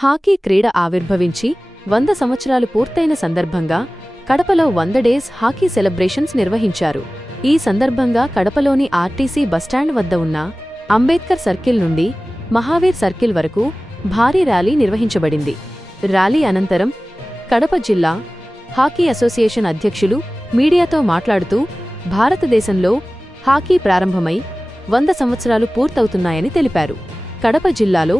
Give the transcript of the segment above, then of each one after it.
Hockey క్రీడ ఆవిర్భవించి 100 సంవత్సరాలు పూర్తయిన సందర్భంగా కడపలో 100 డేస్ హాకీ సెలబ్రేషన్స్ నిర్వహించారు. ఈ సందర్భంగా కడపలోని ఆర్టీసీ బస్టాండ్ వద్ద ఉన్న అంబేద్కర్ సర్కిల్ నుండి మహావీర్ సర్కిల్ వరకు భారీ ర్యాలీ నిర్వహించబడింది. ర్యాలీ అనంతరం కడప జిల్లా హాకీ అసోసియేషన్ అధ్యక్షులు మీడియాతో మాట్లాడుతూ భారతదేశంలో హాకీ ప్రారంభమై 100 సంవత్సరాలు పూర్తవుతున్నాయని తెలిపారు. కడప జిల్లాలో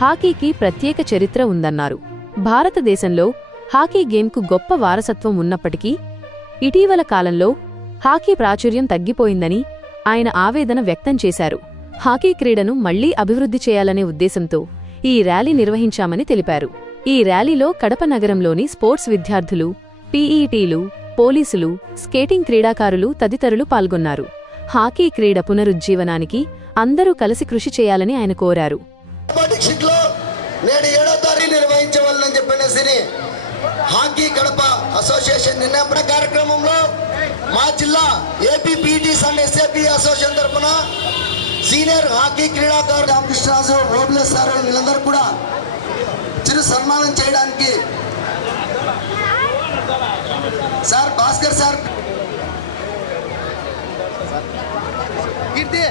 హాకీకి ప్రత్యేక చరిత్ర ఉందన్నారు. భారతదేశంలో హాకీ గేమ్కు గొప్ప వారసత్వం ఉన్నప్పటికీ ఇటీవల కాలంలో హాకీ ప్రాచుర్యం తగ్గిపోయిందని ఆయన ఆవేదన వ్యక్తం చేశారు. హాకీ క్రీడను మళ్లీ అభివృద్ధి చేయాలనే ఉద్దేశంతో ఈ ర్యాలీ నిర్వహించామని తెలిపారు. ఈ ర్యాలీలో కడప నగరంలోని స్పోర్ట్స్ విద్యార్థులు, పీఈటీలు, పోలీసులు, స్కేటింగ్ క్రీడాకారులు తదితరులు పాల్గొన్నారు. హాకీ క్రీడ పునరుజ్జీవనానికి అందరూ కలిసి కృషి చేయాలని ఆయన కోరారు. నిర్వహించవాలని చెప్పిన హాకీ కడప అసోసియేషన్ నిర్ణయించిన కార్యక్రమంలో మా జిల్లా AP PTs and SAP association తరఫున సీనియర్ హాకీ క్రీడాకారులు రామకృష్ణరాజు, రోడ్లెస్ సార్ వీళ్ళందరూ కూడా చిరు సన్మానం చేయడానికి సార్ భాస్కర్ సార్ కీర్తి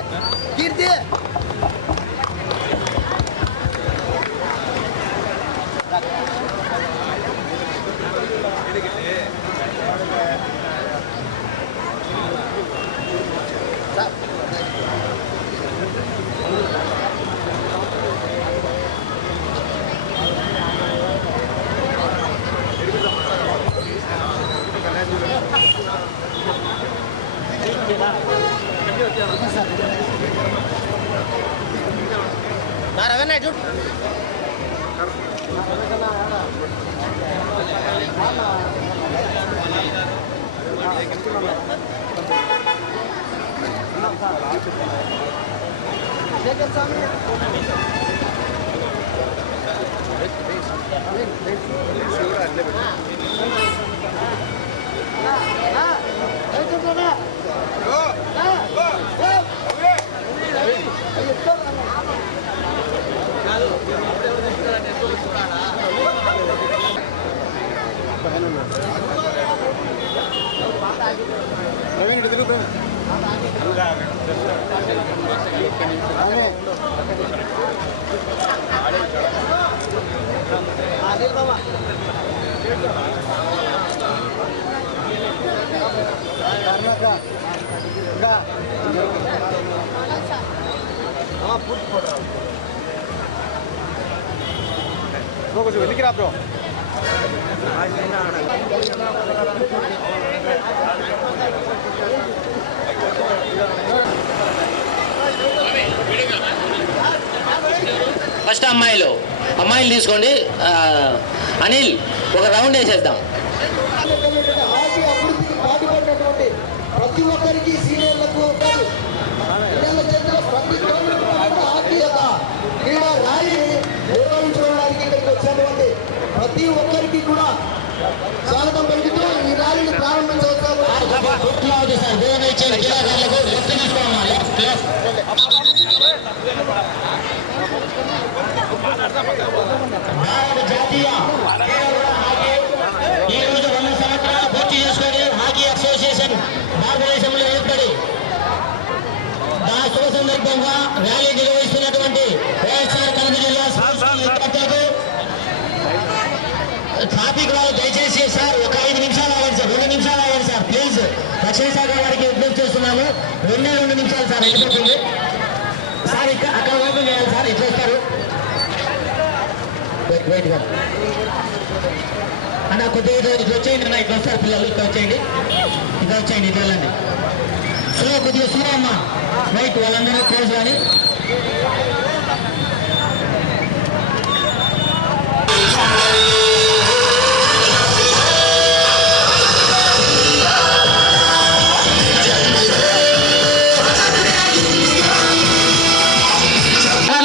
కొంచెం వెనక్కి రా బ్రో. ఫస్ట్ అమ్మాయిలు తీసుకోండి. అనిల్ ఒక రౌండ్ వేసేద్దాం. ప్రతి ఒక్కరికి సీనియర్లకు క్రీడా ర్యాలీని నిర్వహించడానికి ఇక్కడికి వచ్చినటువంటి ప్రతి ఒక్కరికి కూడా స్వాగతం పలుకుతూ ఈ ర్యాలీని ప్రారంభించవచ్చు. జాతీయ ఈ రోజు 100 సంవత్సరాలు పూర్తి చేసుకొని హాకీ అసోసియేషన్ భారతదేశంలో ఏర్పడి దాని శుభ సందర్భంగా ర్యాలీ నిర్వహిస్తున్నటువంటి వైఎస్ఆర్ కడప జిల్లా ట్రాఫిక్ వాళ్ళు దయచేసి సార్ ఒక 5 నిమిషాలు ఆగండి సార్, 2 నిమిషాలు ఆగండి సార్ ప్లీజ్. రక్షణ శాఖ వారికి విజ్ఞప్తి చేస్తున్నాము. 2 నిమిషాలు సార్ వెళ్ళిపోతుంది సార్. అక్కడ ఓపెన్ చేయాలి సార్. ఇట్లా వస్తారు అన్న, కొద్దిగా ఇట్లా వచ్చేయండి అన్న. ఇట్లా వస్తారు పిల్లలు, ఇట్లా వచ్చేయండి, ఇట్లా వచ్చేయండి, ఇట్లా వెళ్ళండి. సో కొద్దిగా సూరమ్మ రైట్, వాళ్ళందరూ క్లోజ్ కానీ.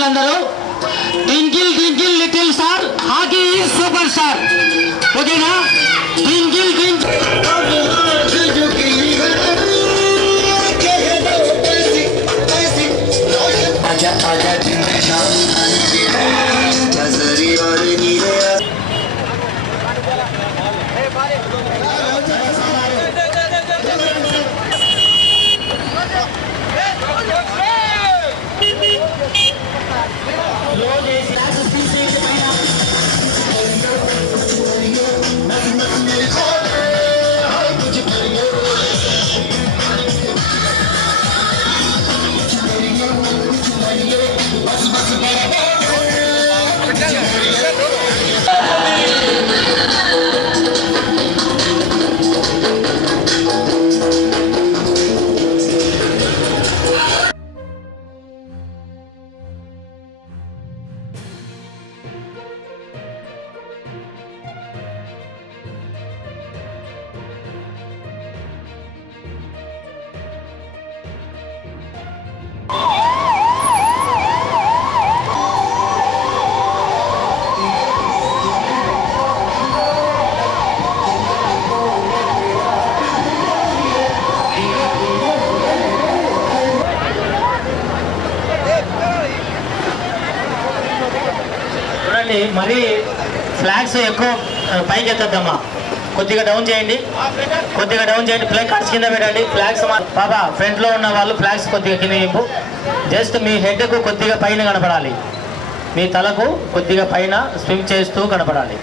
అందరూ twinkle twinkle little star, hockey is super star. ఓకేనా? ట్వింకిల్ ట్వింకిల్ आजा आजा जिंदगी చూడండి, మరీ ఫ్లాగ్స్ ఎక్కువ పైకి ఎత్తద్దమ్మా, కొద్దిగా డౌన్ చేయండి, కొద్దిగా డౌన్ చేయండి. ప్లే కార్డ్స్ కింద పెట్టండి. ఫ్లాగ్స్ బాబా ఫ్రంట్లో ఉన్న వాళ్ళు ఫ్లాగ్స్ కొద్దిగా కింద దింపు. జస్ట్ మీ హెడ్కు కొద్దిగా పైన కనపడాలి, మీ తలకు కొద్దిగా పైన స్విమ్ చేస్తూ కనపడాలి.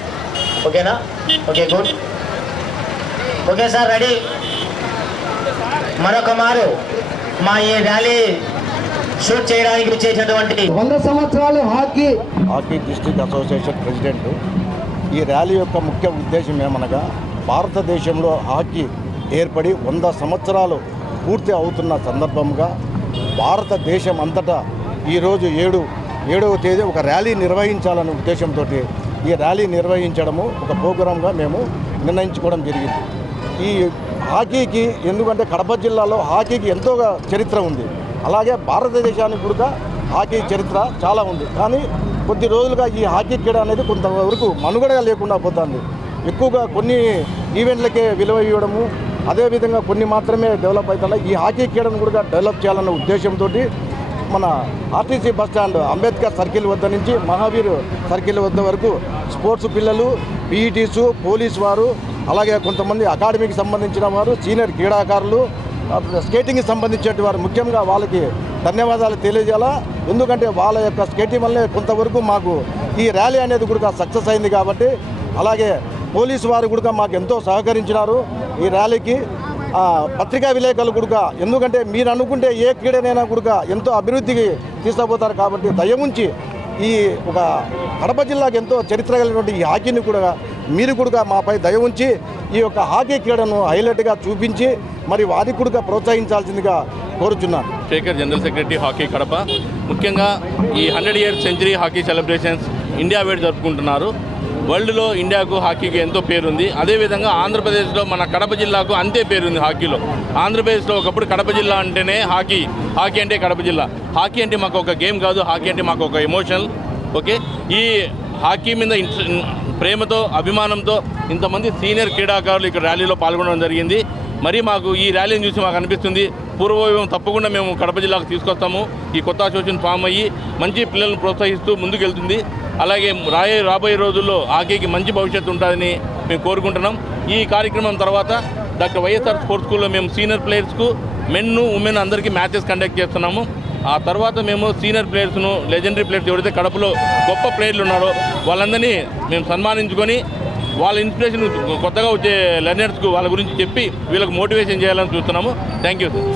ఓకేనా? Okay, good. Okay sir, ready. మరొక మారు మా ఈ ర్యాలీ షూట్ చేయడానికి చేసినటువంటి 100 సంవత్సరాలు హాకీ డిస్ట్రిక్ట్ అసోసియేషన్ ప్రెసిడెంట్. ఈ ర్యాలీ యొక్క ముఖ్య ఉద్దేశం ఏమనగా, భారతదేశంలో హాకీ ఏర్పడి 100 సంవత్సరాలు పూర్తి అవుతున్న సందర్భంగా భారతదేశం అంతటా ఈరోజు 7వ తేదీ ఒక ర్యాలీ నిర్వహించాలనే ఉద్దేశంతో ఈ ర్యాలీ నిర్వహించడము ఒక ప్రోగ్రాంగా మేము నిర్ణయించుకోవడం జరిగింది. ఈ హాకీకి ఎందుకంటే కడప జిల్లాలో హాకీకి ఎంతో చరిత్ర ఉంది, అలాగే భారతదేశానికి కూడా హాకీ చరిత్ర చాలా ఉంది. కానీ కొద్ది రోజులుగా ఈ హాకీ క్రీడ అనేది కొంతవరకు మనుగడగా లేకుండా పోతుంది. ఎక్కువగా కొన్ని ఈవెంట్లకే విలువ ఇవ్వడము, అదేవిధంగా కొన్ని మాత్రమే డెవలప్ అవుతున్నాయి. ఈ హాకీ క్రీడను కూడా డెవలప్ చేయాలన్న ఉద్దేశంతో మన ఆర్టీసీ బస్టాండ్ అంబేద్కర్ సర్కిల్ వద్ద నుంచి మహావీర్ సర్కిల్ వద్ద వరకు స్పోర్ట్స్ పిల్లలు, పీఈటీసు, పోలీసు వారు, అలాగే కొంతమంది అకాడమీకి సంబంధించిన వారు, సీనియర్ క్రీడాకారులు, స్కేటింగ్కి సంబంధించిన వారు, ముఖ్యంగా వాళ్ళకి ధన్యవాదాలు తెలియజేయాలా. ఎందుకంటే వాళ్ళ యొక్క స్కేటింగ్ వల్లే కొంతవరకు మాకు ఈ ర్యాలీ అనేది కూడా సక్సెస్ అయింది. కాబట్టి అలాగే పోలీసు వారు కూడా మాకు ఎంతో సహకరించినారు ఈ ర్యాలీకి. పత్రికా విలేకరులు కూడా, ఎందుకంటే మీరు అనుకుంటే ఏ క్రీడనైనా కూడా ఎంతో అభివృద్ధికి తీసుకుపోతారు. కాబట్టి దయముంచి ఈ ఒక కడప జిల్లాకు ఎంతో చరిత్ర కలిగినటువంటి ఈ హాకీని కూడా మీరు కూడా మాపై దయ ఉంచి ఈ యొక్క హాకీ క్రీడను హైలైట్గా చూపించి మరి వారికి కూడా ప్రోత్సహించాల్సిందిగా కోరుచున్నాను. Shekhar, general secretary, hockey Kadapa. ముఖ్యంగా ఈ 100 years century hockey celebrations India wide జరుపుకుంటున్నారు. వరల్డ్లో ఇండియాకు హాకీకి ఎంతో పేరుంది. అదేవిధంగా ఆంధ్రప్రదేశ్లో మన కడప జిల్లాకు అంతే పేరుంది హాకీలో. ఆంధ్రప్రదేశ్లో ఒకప్పుడు కడప జిల్లా అంటేనే హాకీ అంటే కడప జిల్లా. హాకీ అంటే మాకు ఒక గేమ్ కాదు, హాకీ అంటే మాకు ఒక ఎమోషనల్. ఓకే, ఈ హాకీ మీద ప్రేమతో, అభిమానంతో ఇంతమంది సీనియర్ క్రీడాకారులు ఇక్కడ ర్యాలీలో పాల్గొనడం జరిగింది. మరి మాకు ఈ ర్యాలీని చూసి మాకు అనిపిస్తుంది, పూర్వవైభవం తప్పకుండా మేము కడప జిల్లాకు తీసుకొస్తాము. ఈ కొత్త అసోసియేషన్ ఫామ్ అయ్యి మంచి పిల్లలను ప్రోత్సహిస్తూ ముందుకెళ్తుంది. అలాగే రాబోయే రోజుల్లో హాకీకి మంచి భవిష్యత్తు ఉంటుందని మేము కోరుకుంటున్నాం. ఈ కార్యక్రమం తర్వాత డాక్టర్ వైఎస్ఆర్ స్పోర్ట్స్ స్కూల్లో మేము సీనియర్ ప్లేయర్స్కు మెన్, ఉమెన్ అందరికీ మ్యాచెస్ కండక్ట్ చేస్తున్నాము. ఆ తర్వాత మేము సీనియర్ ప్లేయర్స్ను, లెజెండరీ ప్లేయర్స్ ఎవరైతే కడపలో గొప్ప ప్లేయర్లు ఉన్నారో వాళ్ళందరినీ మేము సన్మానించుకొని వాళ్ళ ఇన్స్పిరేషన్ కొత్తగా వచ్చే లెర్నర్స్కు వాళ్ళ గురించి చెప్పి వీళ్ళకి మోటివేషన్ చేయాలని చూస్తున్నాము. Thank you sir.